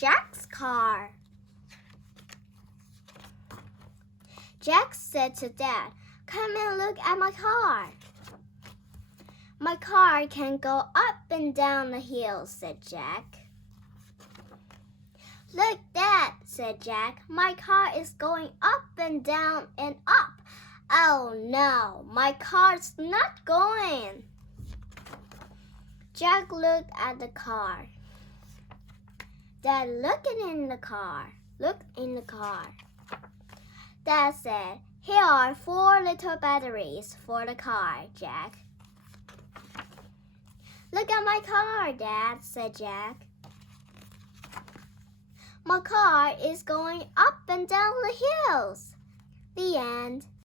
Jack's car. Jack said to Dad, "Come and look at my car." "My car can go up and down the hill," said Jack. "Look, Dad," said Jack. "My car is going up and down and up. Oh no, my car's not going." Jack looked at the car. Dad looked in the car. Dad said, "Here are 4 little batteries for the car, Jack." "Look at my car, Dad," said Jack. "My car is going up and down the hills." The end.